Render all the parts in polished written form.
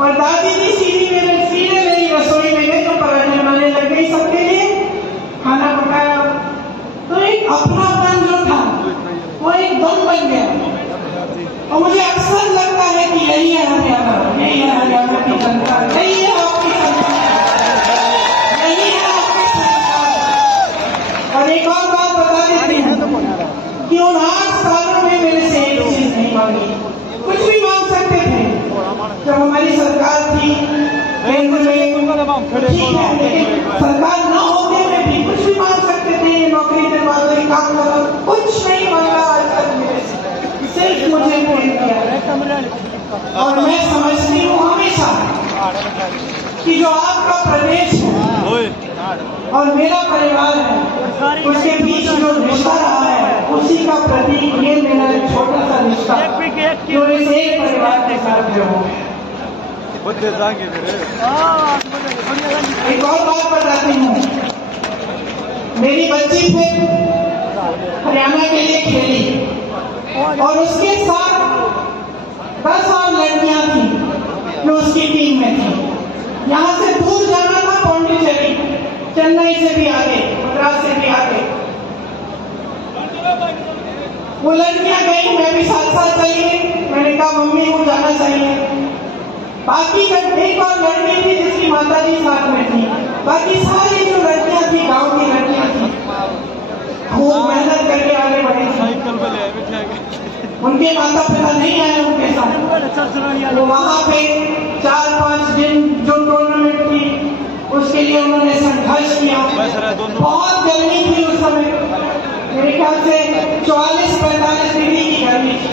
और दादी जी सीधे मेरी रसोई में गई तो पराठे बनाने लग गई सबके लिए, खाना पकाया। तो एक अपनापन जो था वो एक दम बन गया। और मुझे अक्सर लगता है कि यही है हरियाणा, यही है हरियाणा की जनता, यही है आपकी सरकार, यही है आपकी सरकार। और एक और बात बता देती हूँ कि उन 8 सालों में मेरे से एक चीज नहीं मांगी। कुछ भी मांग सकते थे जब हमारी सरकार थी, केंद्र में ठीक है, लेकिन सरकार न होने में भी कुछ भी मांग सकते थे, नौकरी दिलवा दो, काम करो, कुछ नहीं मांगा आज तक मेरे से, सिर्फ मुझे प्रेम किया। और मैं समझती हूँ हमेशा कि जो आपका प्रदेश है और मेरा परिवार है, उसके बीच जो रिश्ता रहा है, उसी का प्रतीक ये मेरा एक छोटा सा रिश्ता जो इस एक परिवार के साथ जो हो। एक और बात बताती हूँ, मेरी बच्ची फिर हरियाणा के लिए खेली और उसके साथ 10 और लड़कियां थी जो उसकी टीम में थी। यहाँ से दूर जाना था पौंडीचेरी, चेन्नई से भी आगे, मद्रास से भी आगे। वो लड़कियां गई, मैं भी साथ साथ चली गई। मैंने कहा मम्मी को जाना चाहिए। बाकी एक और लड़की थी जिसकी माता जी साथ में थी, बाकी सारी जो लड़कियां थी गांव की लड़कियां थी, खूब मेहनत करके आगे बढ़ी थी। उनके माता पिता नहीं आए उनके साथ। वो वहां पे 4-5 दिन जो टूर्नामेंट थी उसके लिए उन्होंने संघर्ष किया। बहुत गर्मी थी उस समय, मेरे ख्याल से 44-45 डिग्री की गर्मी थी।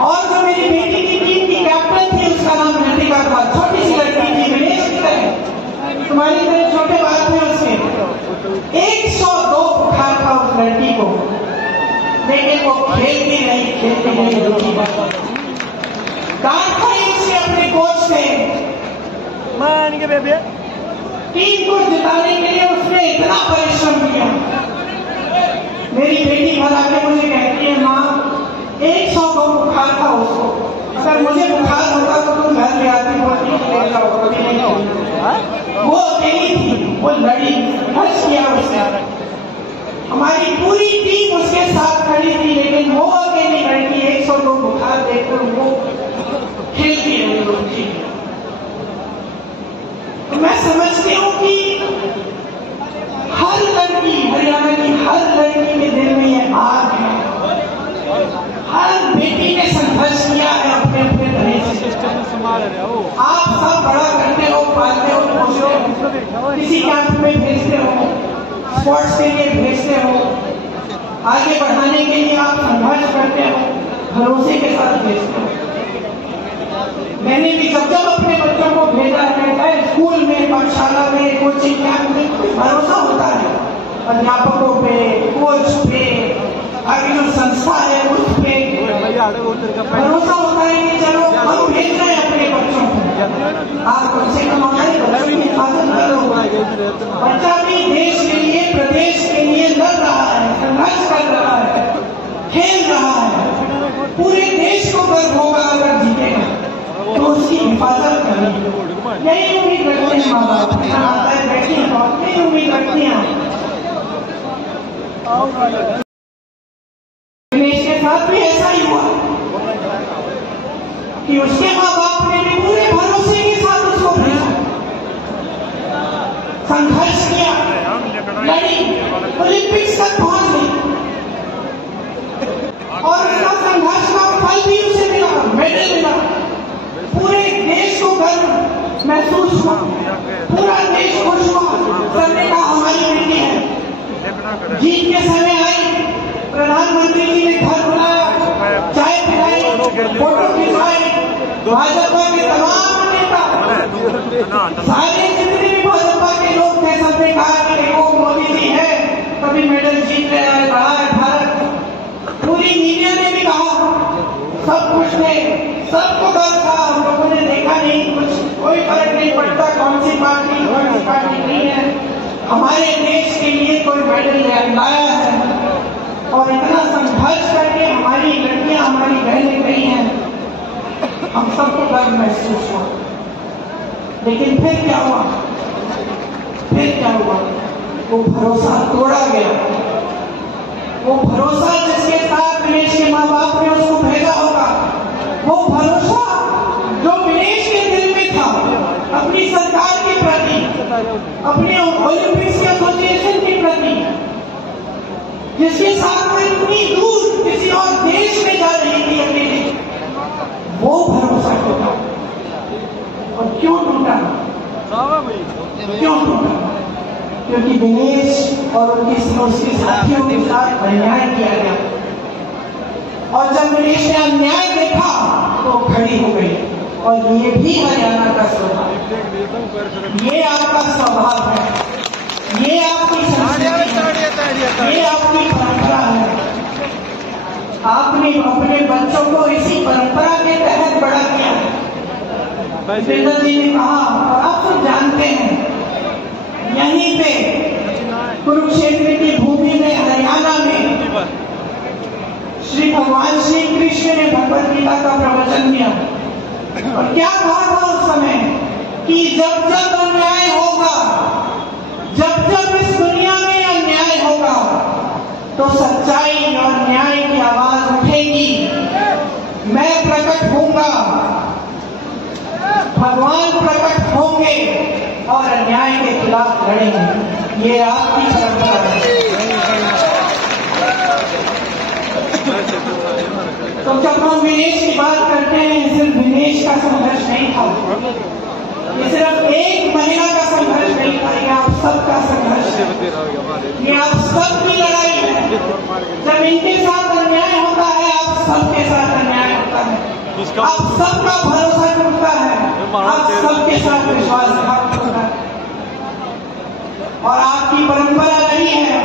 और जो मेरी बेटी की टीम की कैप्टन थी उसका नाम नटिका था, छोटी सी लड़की थी, गणेश की तरह, तुम्हारी तरह छोटे बाल थे उसके। 102 बुखार था उस लड़की को, लेकिन वो खेलती नहीं डांट खाई उसने अपने कोच से। टीम को जिताने के लिए उसने इतना परिश्रम किया। मेरी बेटी घर आके मुझे कहती है, माँ 102 बुखार था उसको, अगर मुझे बुखार होता तो तुम घर ले आती, वो अकेली थी, वो लड़ी, हर्ष किया उसने। हमारी पूरी टीम उसके साथ खड़ी थी, लेकिन वो अकेली लड़की 102 बुखार देखकर वो खेलती है। तो मैं समझती हूँ कि हर लड़की, हरियाणा की हर लड़की के दिल में ये आग है। हर बेटी ने संघर्ष किया है अपने अपने तरीके से। आप सब बड़ा करते हो, पालते हो, पोषते हो, किसी कैंप में भेजते हो, स्पोर्ट्स के लिए भेजते हो, आगे बढ़ाने के लिए आप संघर्ष करते हो, भरोसे के साथ भेजते हो। मैंने भी जब अपने बच्चों को भेजा है, चाहे स्कूल में, पाठशाला में, कोचिंग कैंप में, भरोसा होता है अध्यापकों पे, कोच पे, आगे जो संस्था है उस पे भरोसा होता है कि चलो हम भेज रहे हैं अपने बच्चों को, आप बच्चे कम हमारे बच्चों की हिफाजत करो। बच्चा भी देश के लिए, प्रदेश के लिए लड़ रहा है, संघर्ष कर रहा है, खेल रहा है, पूरे देश को गर्व होगा अगर जीतेगा, तो उसकी हिफाजत करनी। यही उम्मीद रखते हैं माँ बाप, माताएं बैठी हैं, बहुत यही उम्मीद रखती हैं। गणेश के साथ भी ऐसा ही हुआ कि उसके माँ बाप ने भी पूरे भरोसे के साथ उसको भेजा, संघर्ष किया, लड़ी, ओलंपिक्स तक पहुंच गई और उसका संघर्ष का फल भी उसे मिला, मेडल मिला। पूरे देश को गर्व महसूस हुआ, पूरा देश खुश हुआ, सबने कहा हमारी बेटी है। जीत के समय आई, प्रधानमंत्री जी ने घर बुलाया, चाय पिलाई, फोटो खिंचवाई, भाजपा के तमाम नेता, सारे जितने भी भाजपा के लोग थे, सबने कहा कि देखो मोदी जी है, कभी मेडल जीत रहा है भारत। पूरी मीडिया ने भी कहा, सब कुछ थे, सबको डर था, हम लोगों ने देखा नहीं कुछ, कोई फर्क नहीं पड़ता कौन सी पार्टी नहीं है, हमारे देश के लिए कोई मेडल लाया है। और इतना संघर्ष करके हमारी लड़कियां, हमारी बहनें गई हैं, हम सबको गर्व महसूस हुआ। लेकिन फिर क्या हुआ? वो भरोसा तोड़ा गया। वो भरोसा जिसके साथ विनेश के माँ बाप ने उसको भेजा होगा, वो भरोसा जो विनेश के दिल में था अपनी सरकार के प्रति, अपने ओलंपिक्स एसोसिएशन के प्रति, जिसके साथ में इतनी दूर किसी और देश में जा रही थी अकेले, वो भरोसा टूटा। और क्यों टूटा? क्योंकि विनेश और उसके साथियों के साथ अन्याय किया गया। और जब विनेश ने अन्याय देखा तो खड़ी हो गई। और ये भी हरियाणा का स्वभाव, ये आपका स्वभाव है, ये आपकी संस्कृति है, ये आपकी परंपरा है। आपने अपने बच्चों को इसी परंपरा के तहत बड़ा किया है। जितेंद्र जी ने कहा, और आप सब जानते हैं, यहीं पे कुरुक्षेत्र की भूमि में, हरियाणा में, श्री भगवान श्री कृष्ण ने भगवत गीता का प्रवचन दिया। और क्या कहा था उस समय कि जब जब अन्याय होगा, जब जब इस दुनिया में अन्याय होगा, तो सच्चाई और न्याय की आवाज उठेगी। मैं प्रकट होऊंगा, भगवान प्रकट होंगे और अन्याय के खिलाफ लड़ेंगे। ये आपकी परंपरा है। तो जब हम विनेश की बात करते हैं, सिर्फ विनेश का संघर्ष नहीं था, ये सिर्फ एक महिला का संघर्ष नहीं था, ये आप सबका संघर्ष है, ये आप सबकी लड़ाई है। जब इनके साथ अन्याय होता है, आप सबके साथ अन्याय होता है, आप सबका भरोसा टूटता है, आप सबके साथ विश्वासघात होता है। और आपकी परंपरा नहीं है,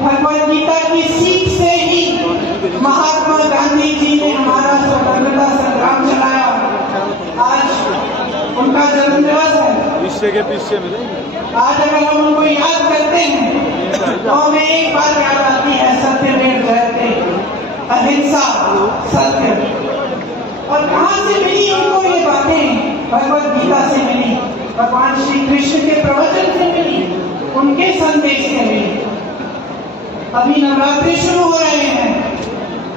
भगवत गीता की सीख से ही महात्मा गांधी जी ने हमारा स्वतंत्रता संग्राम चलाया। आज उनका जन्म दिवस है। पीछे के पीछे मिलेंगे। आज अगर हम उनको याद करते हैं तो हमें एक बात याद आती है, सत्यमेव जयते, अहिंसा, सत्य। और कहाँ से मिली उनको ये बातें? भगवत गीता से मिली, भगवान श्री कृष्ण के प्रवचन से मिली, उनके संदेश से मिली। अभी नवरात्रि शुरू हो रहे हैं,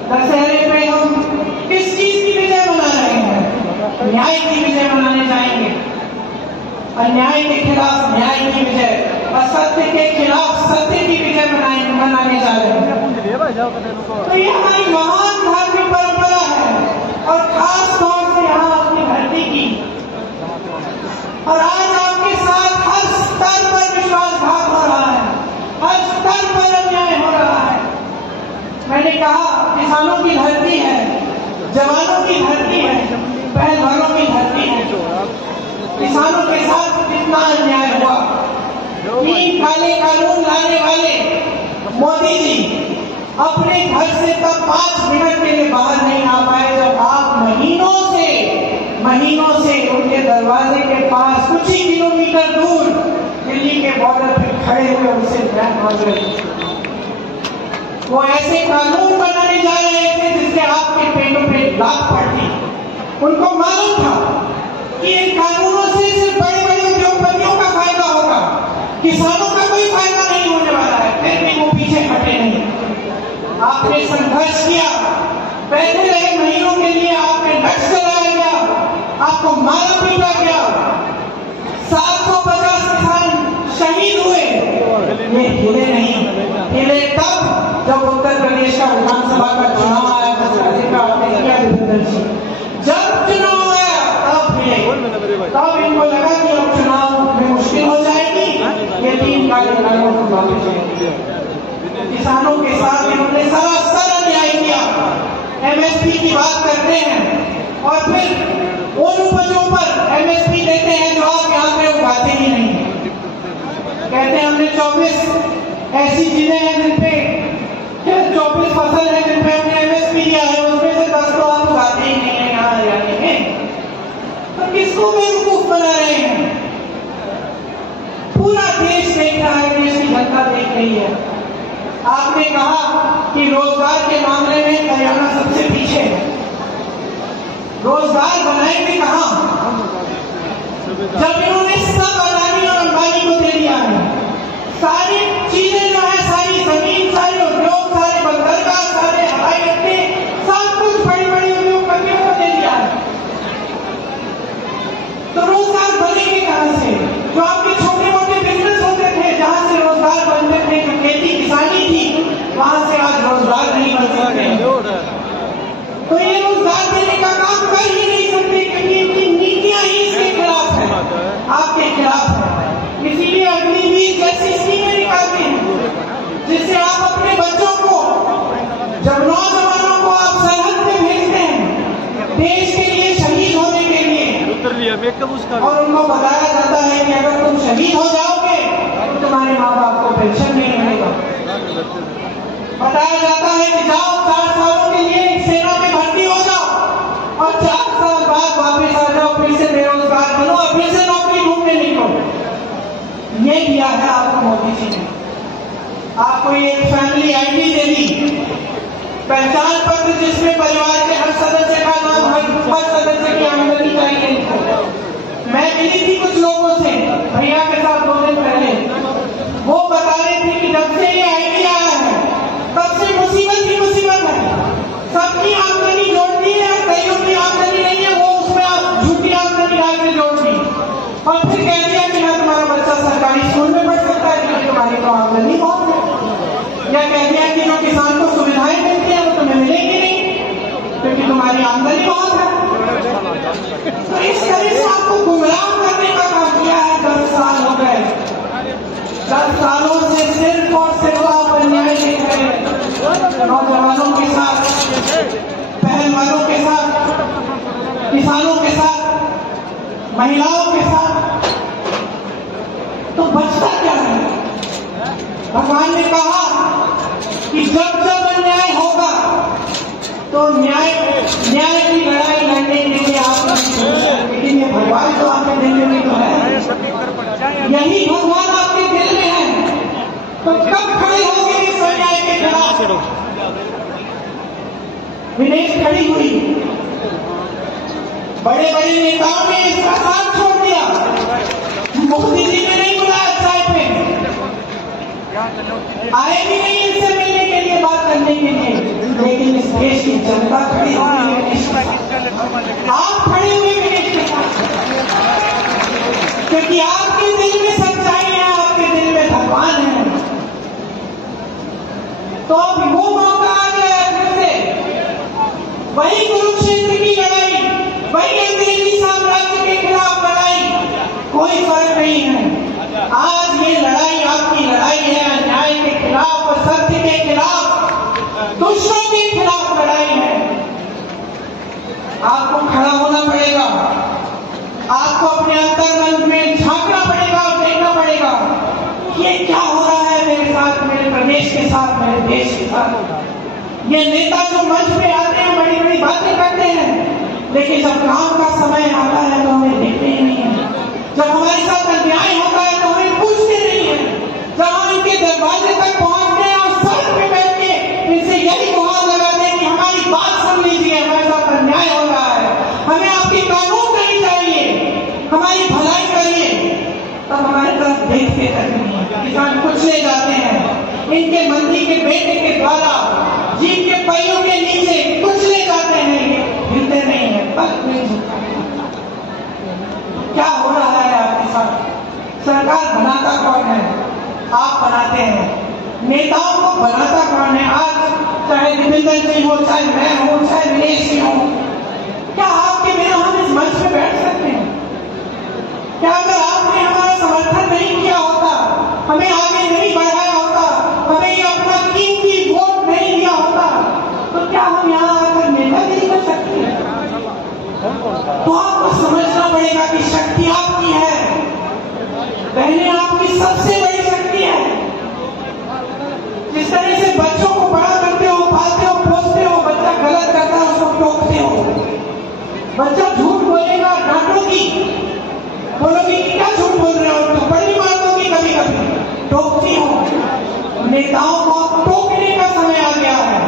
दशहरे पे हम किस चीज की विजय मना रहे हैं? न्याय की विजय मनाने जाएंगे। अन्याय के खिलाफ न्याय की विजय, असत्य के खिलाफ सत्य की विजय मनाने जा रहे हैं। तो ये हमारी महान धार्मिक परंपरा है, और खास तौर से यहाँ अपनी धरती की। और आज आपके साथ हर स्तर पर विश्वासघात हो रहा है, हर स्तर पर अन्याय हो रहा है। मैंने कहा, किसानों की धरती है, जवानों की धरती है, पहलवानों की धरती है। किसानों के साथ कितना अन्याय हुआ। 3 काले कानून लाने वाले मोदी जी अपने घर से तब 5 मिनट के लिए बाहर नहीं आ पाए, जब आप महीनों से उनके दरवाजे के पास कुछ ही किलोमीटर दूर दिल्ली के बॉर्डर पर खड़े हुए उनसे न्याय मांग रहे थे। वो ऐसे कानून बनाने जा रहे थे जिससे आपके पेटों पे लात पड़ती। उनको मालूम था कि इन कानूनों से सिर्फ बड़े बड़े उद्योगपतियों का फायदा होगा, किसानों का कोई फायदा नहीं होने वाला है। फिर भी वो पीछे हटे नहीं। आपने संघर्ष किया, बैठे रहे महीनों के लिए, आपने लक्ष्य चलाया गया, आपको मारा पीटा गया, 750 किसान शहीद हुए। ये हिले नहीं, हिले तब जब उत्तर प्रदेश का विधानसभा का चुनाव आया था। जब चुनाव आया तब हिले, तब इनको लगा कि अब चुनाव में मुश्किल हो जाएगी, ये 3 काले कानून को वापस जाएंगे। किसानों के साथ इन्होंने सरासर अन्याय किया। एमएसपी की बात करते हैं और फिर उन उपजों पर एमएसपी देते हैं जो आप यहाँ पे उगाते ही नहीं। कहते हैं हमने 24 ऐसी चीजें हैं जिन पे 24 फसल है जिन पे हमने एमएसपी दिया है, उसमें से 10 तो आप उगाते ही नहीं है यहाँ हरियाणा में। तो किसको बेवकूफ बना रहे हैं? पूरा देश देख रहा है, देश की जनता देख रही है। आपने कहा कि रोजगार के मामले में हरियाणा सबसे पीछे है। रोजगार बनाएंगे कहाँ? जब इन्होंने इंडिया में कब उसका और उनको बताया जाता है कि अगर तुम शहीद हो जाओगे तो तुम्हारे माँ बाप को पेंशन नहीं मिलेगा। बताया जाता है कि जाओ 4 सालों के लिए सेना में भर्ती हो जाओ और 4 साल बाद वापस आ जाओ, फिर से बेरोजगार बनो और फिर से नौकरी ढूंढने निकलो। ये किया है आपको मोदी जी ने। आपको एक फैमिली आईडी दे दी, पहचान पत्र जिसमें परिवार के हर सदस्य का नाम, हर सदस्य की आमदनी चाहिए इनको। मैं मिली थी कुछ लोगों से भैया के साथ 2 दिन पहले, वो बता रहे थे कि जब से ये आईडी आया है तब से मुसीबत ही मुसीबत है। सबकी आमदनी जोड़ दी है, कईयों की आमदनी नहीं है, वो उसमें आप झूठी आमदनी डाल के जोड़ दी और फिर कह दिया कि ना तुम्हारा बच्चा सरकारी स्कूल में पढ़ सकता है क्योंकि तुम्हारी तो आमदनी बहुत है, या कह दिया कि जो किसान को सुविधाएं मिलती हैं वो तुम्हें मिलेंगी नहीं क्योंकि तुम्हारी आमदनी बहुत है। तो इस तरह से आपको गुमराह करने का काम किया है। 10 साल हो गए, 10 सालों से सिर्फ और सिर्फ आप अन्याय देख रहे हैं। नौजवानों के साथ, पहलवानों के साथ, किसानों के साथ, महिलाओं के साथ, तो बचता क्या है? भगवान ने कहा कि जब जब अन्याय होगा तो न्याय की लड़ाई लड़ने के लिए आप, लेकिन ये भगवान तो आपके दिल में नहीं तो है, यही भगवान आपके दिल में है। तो कब खड़े होंगे इस अन्याय के खिलाफ? विदेश खड़ी हुई, बड़े बड़े नेताओं ने इसका साथ छोड़ दिया, मोदी जी ने नहीं बुलाया चाय पे, आए भी नहीं इनसे मिलने के लिए, बात करने के लिए, लेकिन इस देश की जनता खड़ी हुई है, आप खड़े हुए विदेश के साथ, क्योंकि आपके दिल में सच्चाई है, आपके दिल में भगवान है। तो अब वो मौका आ गया है फिर से वही कुरुक्षेत्र की लड़ाई, वही अंग्रेजी साम्राज्य के खिलाफ लड़ाई, कोई फर्क नहीं है। आज ये लड़ाई आपकी लड़ाई है, अन्याय के खिलाफ और सत्य के खिलाफ, दुष्टों के खिलाफ लड़ाई है। आपको खड़ा होना पड़ेगा, आपको अपने अंतर्मन में झांकना पड़ेगा और देखना पड़ेगा ये क्या हो रहा है मेरे साथ, मेरे प्रदेश के साथ, मेरे देश के साथ। ये नेता जो मंच पे आते हैं बड़ी बड़ी बातें करते हैं, लेकिन जब काम का समय आता है तो हमें देखते ही नहीं है। जब हमारे साथ अन्याय होता है तो हमें पूछते नहीं है। जब हम इनके दरवाजे तक पहुंचते हैं और सड़क पे बैठ के इनसे यही गुहार लगाते हैं कि हमारी बात सुन लीजिए, हमारे साथ अन्याय हो रहा है, हमें आपकी कानून करनी चाहिए, हमारी भलाई करिए, तब हमारे तरफ देखते तक नहीं है। किसान कुचले जाते हैं, इनके मंत्री के बेटे के द्वारा जीप के पहियों के नीचे कुचले जाते हैं, ये हिलते नहीं है, पल नहीं झुकते। क्या हो रहा है आपके साथ? सरकार बनाता कौन है? आप बनाते हैं। नेताओं को बनाता कौन है? आज चाहे देवेंद्र सिंह हो, चाहे मैं हूं, चाहे दिनेश सिंह हो, क्या आपके बिना हम इस मंच पे बैठ सकते हैं? क्या अगर आपने हमारा समर्थन नहीं किया होता, हमें आगे नहीं बढ़ाया होता, हमें ये अपना कीमती वोट नहीं दिया होता, तो क्या हम यहाँ आकर नेतागिरी कर सकते हैं? तो आपको समझना पड़ेगा कि शक्ति आपकी है, बहनें आपकी सबसे बड़ी शक्ति है। जिस तरह से बच्चों को बड़ा करते हो, पालते हो, पोसते हो, बच्चा गलत करता है उसको टोकते हो, बच्चा झूठ बोलेगा डांटोगी, बोलोगी कि क्या झूठ बोल रहे हो, तो बड़ी मार दोगी, कभी कभी टोकती हो। नेताओं को टोकने का समय आ गया है।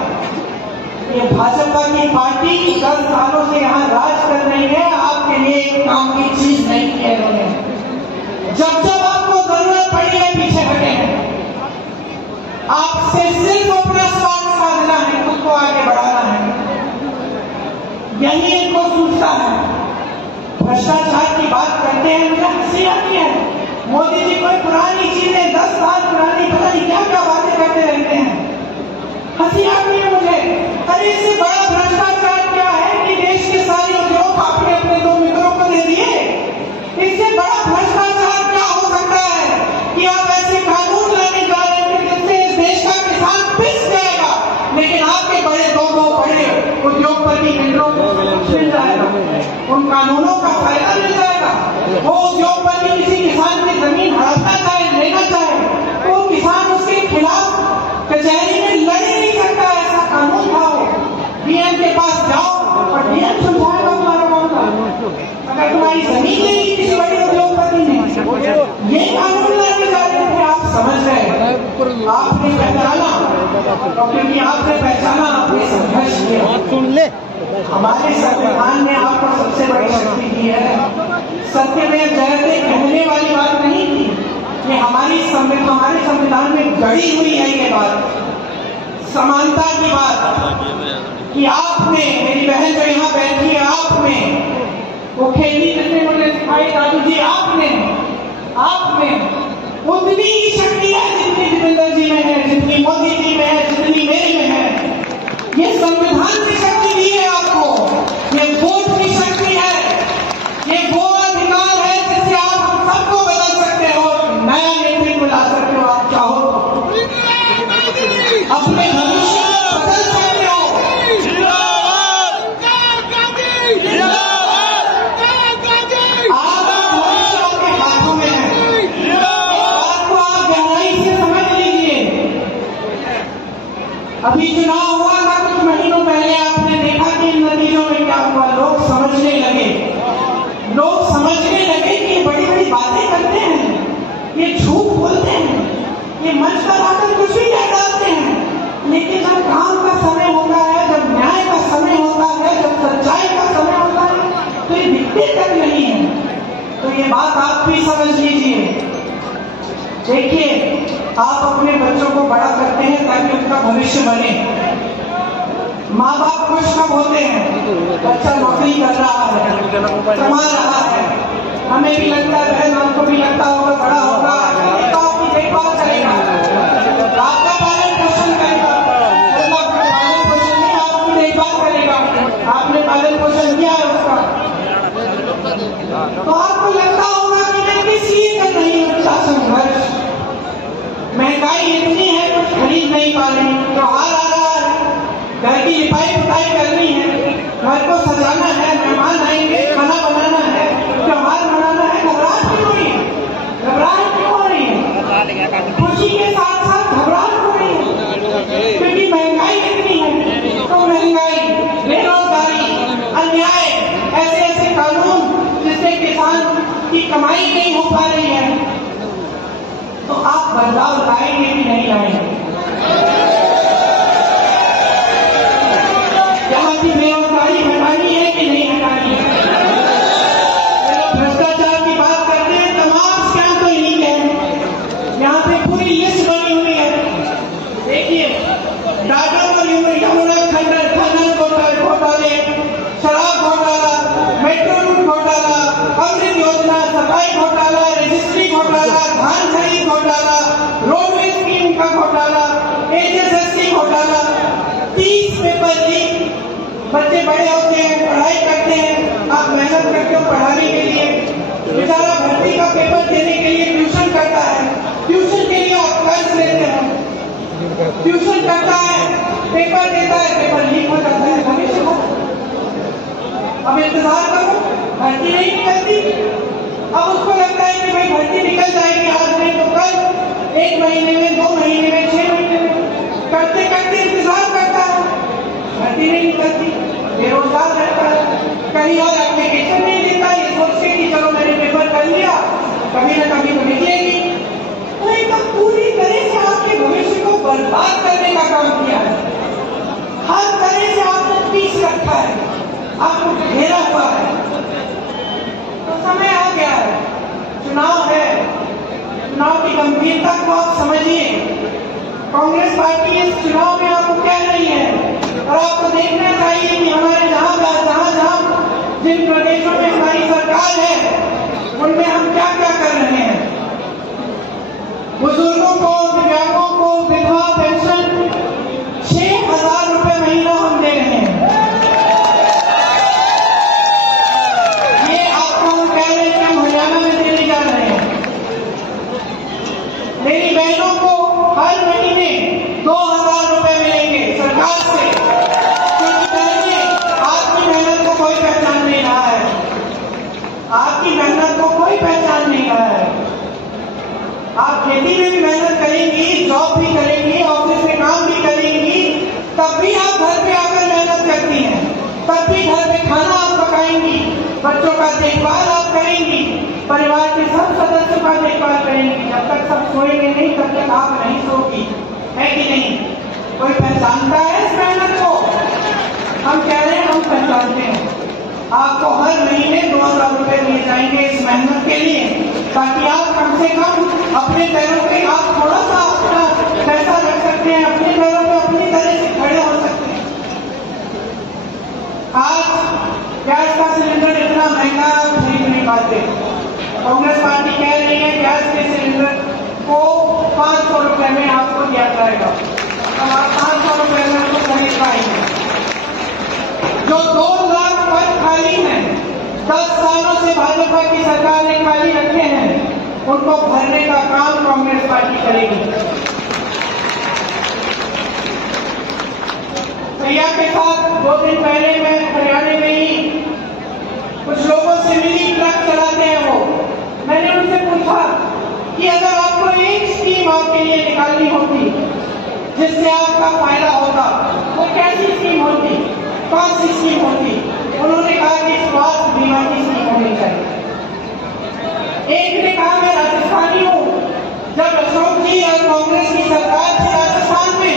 ये भाजपा की पार्टी 10 सालों से यहाँ राज कर रही है, आपके लिए एक काम की चीज नहीं की है उन्होंने। जब जब आपको जरूरत पड़ी है पीछे हटे हैं, आपसे सिर्फ अपना स्वार्थ साधना है, खुद को आगे बढ़ाना है, यही इनको सूझता है। भ्रष्टाचार की बात करते हैं, मुझे हंसी आती है। मोदी जी कोई पुरानी चीजें 10 साल पुरानी पता नहीं क्या क्या बातें करते रहते हैं, हंसी आती है मुझे। अरे इससे बड़ा भ्रष्टाचार क्या है कि देश के सारे उद्योग आपने अपने 2 मित्रों को दे दिए? इससे बड़ा भ्रष्टाचार क्या हो सकता है कि आप ऐसे कानून लाने जा रहे हैं जिससे इस देश का किसान पिस जाएगा, लेकिन आपके बड़े 2 बड़े उद्योगपति मित्रों को मिल जाएगा। उन कानूनों का फायदा मिल जाएगा। वो उद्योगपति किसी किसान की जमीन हड़पना चाहे, लेना चाहे, तो किसान उसके खिलाफ कचहरी में लड़ ही नहीं सकता। ऐसा कानून था। वो डीएम के पास जाओ और डीएम समझाएगा तुम्हारा मामला। अगर तुम्हारी जमीन ले ली किसी बड़े उद्योगपति ने, ये कानून लाने जा रहे थे। आप समझ गए, आपने पहचाना, क्योंकि आपने पहचाना, आपने संघर्ष किया। सुन ले, हमारे संविधान ने आपको सबसे बड़ी शक्ति दी है। सत्यमेव जयते कहने वाली बात नहीं थी, ये हमारे संविधान में गढ़ी हुई है। ये बात समानता की बात कि आपने, मेरी बहन जो यहाँ बैठी है, आपने वो खेती जिसने मुझे सिखाई दादू जी, आपने उतनी ही शक्ति है जितनी जितेंद्र जी में है, जितनी मोदी जी में है, जितनी मेरी में है। ये संविधान की शक्ति दी है आपको। ये वोट की शक्ति है। ये वो अधिकार है जिससे आप सबको बदल सकते हो, नया नेतृत्व ला सकते हो। आप चाहो अपने भविष्य को बदल सकते हो। अभी चुनाव हुआ था कुछ महीनों पहले, आपने देखा कि इन नतीजों में क्या हुआ। लोग समझने लगे कि ये बड़ी बड़ी बातें करते हैं, ये झूठ बोलते हैं, ये मंच पर आकर कुछ भी कह डालते हैं, लेकिन जब काम का समय होता है, जब न्याय का समय होता है, जब सच्चाई का समय होता है, तो ये दिखते तक नहीं है। तो ये बात आप भी समझ लीजिए। देखिए, आप अपने बच्चों को बड़ा करते हैं ताकि उनका भविष्य बने। माँ बाप खुश कब होते हैं? बच्चा नौकरी कर रहा है, कमा रहा है, हमें भी लगता है, बहन आपको भी लगता होगा, बड़ा होगा तो आपकी देखभाल करेगा, आपका पालन पोषण करेगा। पालन पोषण नहीं, आपकी देखभाल करेगा। आपने पालन पोषण किया है उसका, तो आपको लगता होगा कि मैं किस लिए कर रही हूँ अच्छा संघर्ष। महंगाई इतनी है कुछ खरीद नहीं पा रही, त्योहार आ रहा है, घर की लिपाई पुताई करनी है, घर को सजाना है, मेहमान आएंगे, खाना बनाना है, त्योहार मनाना है। घबराहट क्यों हो रही है? खुशी के साथ साथ घबराहट हो रही है, क्योंकि महंगाई इतनी है। तो महंगाई, बेरोजगारी, अन्याय, ऐसे कानून जिससे किसान की कमाई नहीं हो पा रही है। तो आप बदलाव लाएंगे कि नहीं लाएंगे? यहाँ की बेरोजगारी हटानी है कि नहीं हटानी है? भ्रष्टाचार की बात करते हैं, तमाम स्कैम तो इन्हीं के हैं। यहाँ पे पूरी लिस्ट बनी हुई है। देखिए, डाटा बनी हुई, यमुना खनन घोटाले, शराब घोटाला, मेट्रो रूट घोटाला, अमृत योजना, सफाई घोटाला, रजिस्ट्री घोटाला, धान खरीद घोटाला, रोडवे स्कीम का घोटाला, HSSC घोटाला, 30 पेपर लीक। बच्चे बड़े होते हैं, पढ़ाई करते हैं, आप मेहनत करते हो पढ़ाने के लिए, बेचारा भर्ती का पेपर देने के लिए ट्यूशन करता है, ट्यूशन के लिए आप कर्ज लेते हैं, ट्यूशन करता है, पेपर देता है, पेपर लीक हो जाता है, भविष्य को अब इंतजार करो, भर्ती नहीं निकलती। अब उसको लगता है कि भाई भर्ती निकल जाएगी, आज नहीं तो कल, 1 महीने में, 2 महीने में, 6 महीने में, करते करते इंतजार करता है, भर्ती नहीं निकलती, बेरोजगार रहता है, कहीं और एप्लीकेशन नहीं देता, ये सोच के कि चलो मैंने पेपर कर लिया, कभी ना कभी तो निकलेगी। तो एक पूरी तरह से आपके भविष्य को बर्बाद करने का काम किया है। हर तरह से आपको पीस रखा है, आपको घेरा हुआ है। तो समय आ गया है, चुनाव है, चुनाव की गंभीरता को आप समझिए। कांग्रेस पार्टी इस चुनाव में आपको कह रही है, और आपको देखना चाहिए कि हमारे जहां जिन प्रदेशों में हमारी सरकार है, उनमें हम क्या क्या कर रहे हैं। बुजुर्गों को, दिव्यांगों को विधवा पेंशन 6,000 रुपए महीना हम दे रहे हैं। ये आपको हम कह रहे हैं कि हम हरियाणा में देने जा रहे हैं। मेरी बहनों को हर महीने 2,000 रुपए मिलेंगे सरकार से, क्योंकि पहले आपकी मेहनत को कोई पहचान नहीं रहा है। आपकी मेहनत को कोई पहचान नहीं रहा है। आप खेती में भी मेहनत करेंगी, जॉब भी करेंगी, ऑफिस में काम भी करेंगी, तब भी आप घर पे आकर मेहनत करती हैं, तब भी घर पे खाना आप पकाएंगी, बच्चों का देखभाल आप करेंगी, परिवार के सब सदस्यों का देखभाल करेंगी। जब तक सब सोएंगे नहीं तब तक आप नहीं सोगी, है कि नहीं? कोई पहचानता है इस मेहनत को? हम कह रहे हैं हम पहचानते हैं। आपको हर महीने 2000 रुपए मिल जाएंगे इस मेहनत के लिए, ताकि आप कम से कम अपने पैरों पे आप थोड़ा सा अपना पैसा रख सकते हैं, अपने पैरों पे अपनी तरह से खड़े हो सकते हैं। आज गैस का सिलेंडर इतना महंगा आप खरीद नहीं पाते। कांग्रेस पार्टी कह रही है गैस के सिलेंडर को 500 रुपए में आपको दिया जाएगा, तो आप 500 रुपए में आपको खरीद पाएंगे। जो 2 लाख पद खाली हैं, 10 सालों से भाजपा की सरकार ने खाली रखे हैं, उनको भरने का काम कांग्रेस पार्टी करेगी। प्रिया के साथ 2 दिन पहले मैं हरियाणा में ही कुछ लोगों से मिली, ट्रक चलाते हैं वो। मैंने उनसे पूछा कि अगर आपको एक स्कीम आपके लिए निकालनी होती जिससे आपका फायदा होता, वो कैसी स्कीम होती, कौन सी स्कीम होती? उन्होंने कहा कि स्वास्थ्य बीमा की स्कीम होनी चाहिए। एक ने कहा मैं राजस्थानी हूँ, जब अशोक जी और कांग्रेस की सरकार थी राजस्थान में,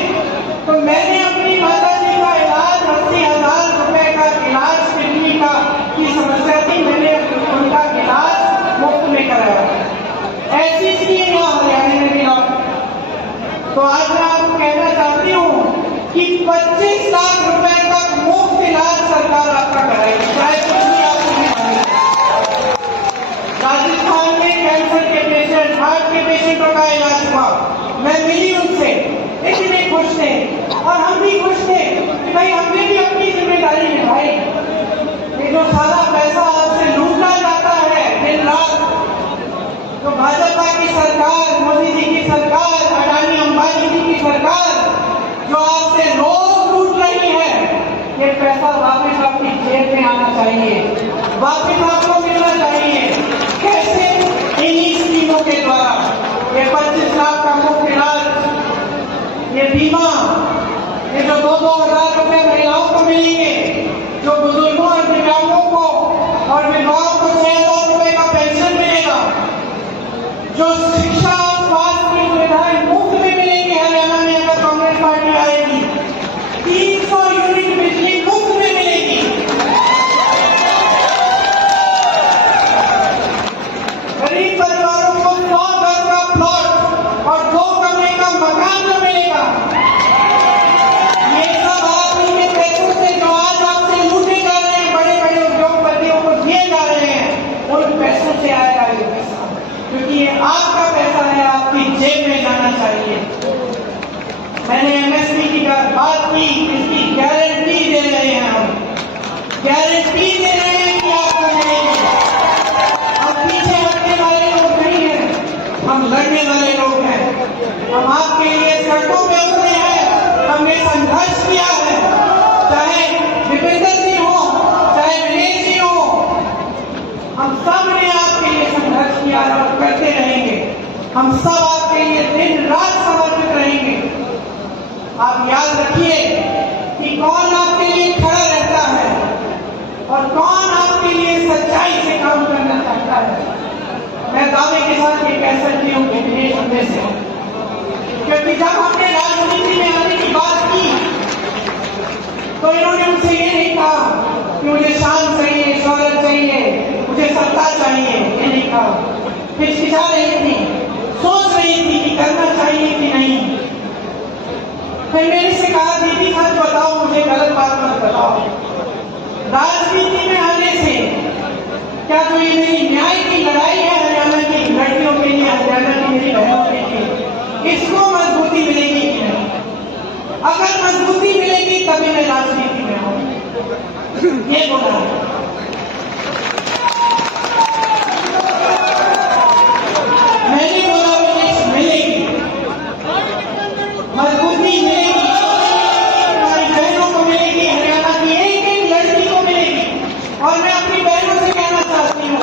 तो मैंने अपनी माता जी का इलाज 80,000 रुपए का इलाज किडनी का की समस्या थी, मैंने उनका इलाज मुफ्त में कराया। ऐसी स्कीम हरियाणा में भी लॉन्च। तो आज मैं आपको कहना चाहती हूँ कि 25 लाख रुपए तक मुफ्त इलाज सरकार आपका कराएगी, चाहे कुछ भी आपको नहीं। राजस्थान में कैंसर के पेशेंट, हार्ट के पेशेंटों का इलाज हुआ, मैं मिली उनसे, इतने खुश थे और हम भी खुश थे कि भाई हमने भी अपनी जिम्मेदारी निभाई। ये जो सारा पैसा आपसे लूटा जाता है दिन रात, तो भाजपा की सरकार, मोदी जी की सरकार, अडानी अंबानी जी की सरकार जो आपसे रोज लूट रही है, ये पैसा वापस आपकी जेब में आना चाहिए, वापस आपको मिलना चाहिए। कैसे? इन्हीं स्कीमों के द्वारा। ये 25 लाख का मुफ्त इलाज, ये बीमा, ये जो 2-2 हजार रुपए महिलाओं को मिलेंगे, जो बुजुर्गों और दिव्यांगों को और विधवाओं को 6,000 रुपए का पेंशन मिलेगा, जो शिक्षा और स्वास्थ्य की सुविधाएं मुफ्त में मिलेंगी हरियाणा में अगर कांग्रेस पार्टी आएगी, 300 यूनिट बिजली मुफ्त में मिलेगी, गरीब परिवारों को 100 घर का प्लॉट और 2 कमरे का मकान जो मिलेगा, ये सब आप इनके पैसों से जो आज आपसे लूटे जा रहे हैं, बड़े बड़े उद्योगपतियों को दिए जा रहे हैं, उन पैसों से आएगा ये पैसा, क्योंकि ये आपका पैसा है, आपकी जेब में जाना चाहिए। मैंने एमएसपी की बात की, इसकी गारंटी दे रहे हैं, हम गारंटी दे रहे हैं कि आपको मिलेगी। हम पीछे हटने वाले लोग नहीं हैं, हम लड़ने वाले लोग हैं। हम आपके लिए सड़कों पे उतरे हैं, हमने संघर्ष किया है, चाहे विपिंदर जी हो, चाहे विनेश जी हो, हम सब ने आपके लिए संघर्ष किया है और करते रहेंगे। हम सब आपके लिए दिन रात समर्पित रहेंगे। आप याद रखिए कि कौन आपके लिए खड़ा रहता है और कौन आपके लिए सच्चाई से काम करना चाहता है। मैं दावे के साथ ये कह सकती हूँ कि विनेश हमने से, क्योंकि जब हमने राजनीति में आने की बात की तो इन्होंने मुझसे ये नहीं कहा कि मुझे शान चाहिए, शौहरत चाहिए, मुझे सत्ता चाहिए, ये नहीं कहा। हिचकिचा रही थी, सोच रही थी कि करना चाहिए कि नहीं। फिर मैंने से कहा दीदी सच बताओ, मुझे गलत बात मत बताओ। राजनीति में आने से क्या जो ये मेरी न्याय की लड़ाई है हरियाणा की लड़कियों के लिए, हरियाणा की मेरी बहनों के लिए, इसको मजबूती मिलेगी कि नहीं? अगर मजबूती मिलेगी तभी मैं राजनीति में हूँ, ये बोला है। मैंने बोला विनेश मिलेगी, मजबूती मिलेगी, हमारी बहनों को मिलेगी, हरियाणा की एक एक लड़की को मिलेगी। और मैं अपनी बहनों से कहना चाहती हूँ,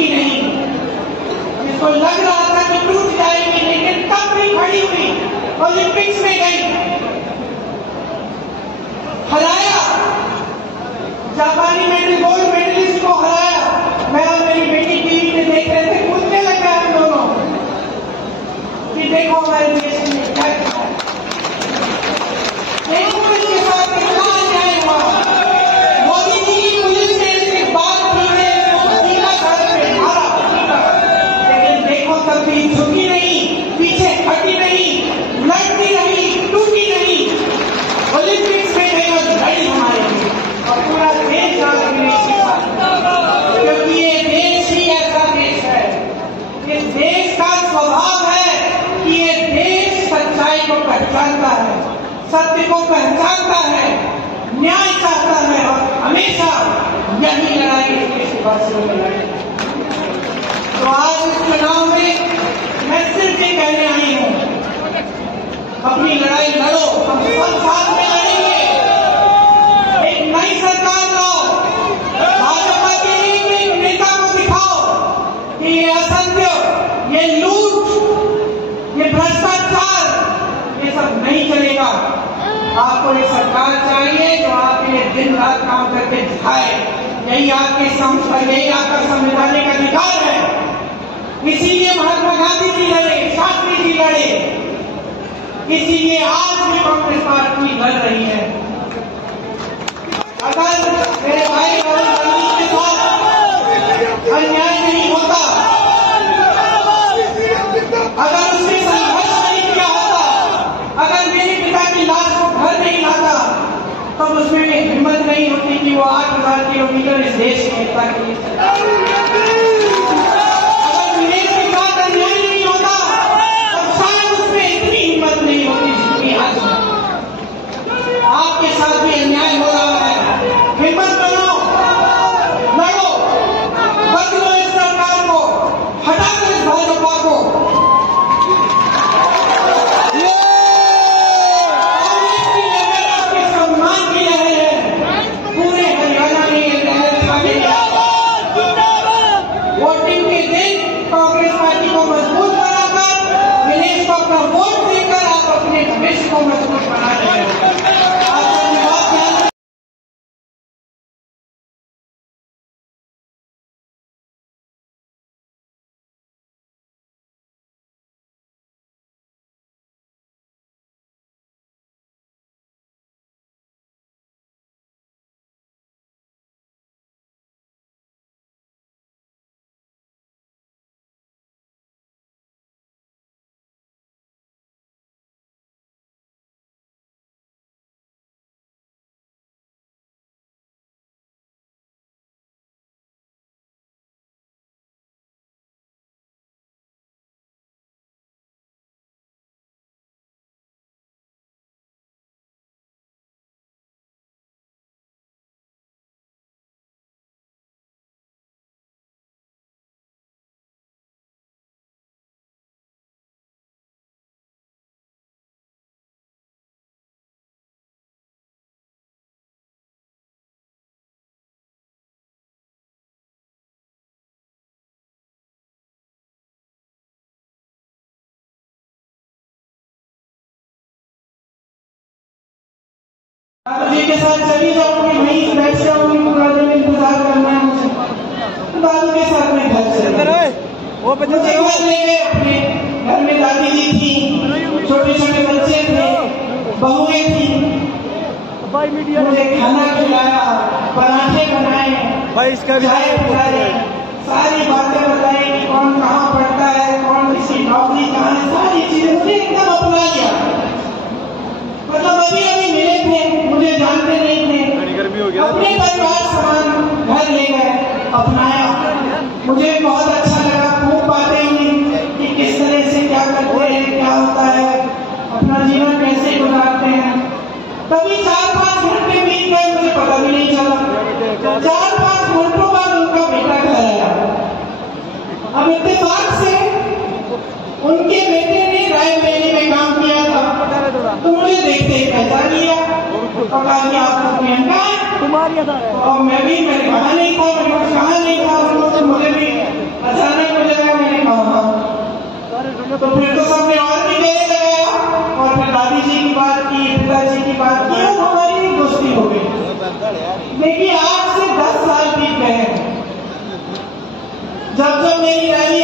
झुकी नहीं। इसको लग रहा था कि टूट जाएगी, लेकिन तब भी खड़ी हुई, ओलंपिक्स में गई, हराया, जापानी गोल्ड मेडलिस्ट को हराया। मैं और मेरी बेटी टीवी में देख रहे थे, कूदने लगे हम दोनों कि देखो हमारे देश में क्या है। देखो इसके साथ कितना अन्याय हुआ। मोदी जी की पुलिस ने इसके बाद भी सीधा घर में मारा, लेकिन देखो तब भी झुकी नहीं, पीछे हटी नहीं, लड़ती रही, टूटी नहीं। ओलंपिक्स में गई और लड़ी हमारे लिए, और पूरा देश आज इसके साथ, क्योंकि ये देश ही ऐसा देश है। इस देश का स्वभाव है कि ये देश सच्चाई को पहचानता है, सत्य को पहचानता है, न्याय चाहता है, और हमेशा यही लड़ाई देशवासियों में लड़े। तो आज इस चुनाव में मैं सिर्फ ये कहने आई हूं, अपनी लड़ाई लड़ो, हम सब साथ में लड़ेंगे। एक नई सरकार लाओ, भाजपा के एक नेता को दिखाओ कि ये असत्य, ये लूट, ये भ्रष्टाचार, ये सब नहीं चलेगा। आपको एक सरकार चाहिए जो आपके लिए दिन रात काम करके दिखाए। यही आपके यही आपका संवैधानिक अधिकार है। इसीलिए महात्मा गांधी जी लड़े, शास्त्री जी लड़े, इसीलिए आज भी कांग्रेस पार्टी लड़ रही है। अगर मेरे भाई राहुल गांधी के साथ अन्याय नहीं होता, अगर उसने संघर्ष नहीं किया होता, अगर मेरे पिता की लाश को घर नहीं लाता, तब उसमें हिम्मत नहीं होती कि वो 8,000 किलोमीटर इस देश में एकता के लिए चला। अगर मेरे के साथ अन्याय नहीं होता, तब शायद उसमें इतनी हिम्मत नहीं होती जितनी आज है। आपके साथ भी अन्याय हो रहा है, हिम्मत करो, लड़ो, बदलो इस सरकार को, हटा दो इस भाजपा को। जी के साथ चली जाऊंगी, वहीं बैठ जाऊंगी, पूरा दिन इंतजार करना है मुझे। दादू के साथ में घर चले गए, मुझे घर ले गए। अपने घर में दादी जी थी, छोटे छोटे बच्चे थे, बहुएं थी, मुझे खाना खिलाया, पराठे बनाए, चाय पिलाए, सारी बातें बताई कि कौन कहाँ पढ़ता है, कौन किसी नौकरी कहाँ है, सारी चीजें मुझे एकदम अपना लिया। मतलब अभी अभी मिले थे, मुझे जानते नहीं थे, गर्मी हो गया, अपने परिवार समान घर ले गए, अपनाया। मुझे बहुत अच्छा लगा, खूब बातें हुई कि किस तरह से क्या करते हैं, क्या होता है, अपना जीवन कैसे गुजारते हैं। तभी 4-5 घंटे बीत गए, मुझे पता भी नहीं चला। 4-5 घंटों बाद उनका बेटा घर आया। अब इत्तेफाक से उनके बेटे ने रायबरेली में काम किया था, तो मुझे देखते ही पहचान लिया और कहा कि आपका प्रियंका है। और मैं भी, मैंने कहा नहीं था, मैंने कहा नहीं था, तो मुझे भी अचानक मुझे लगा, मैंने कहा तो फिर तो सबने और भी गले लगाया और फिर दादी जी की बात की, पिताजी की बात की और हमारी दोस्ती हो गई। देखिए आज से 10 साल बीत गए। जब जब मेरी नानी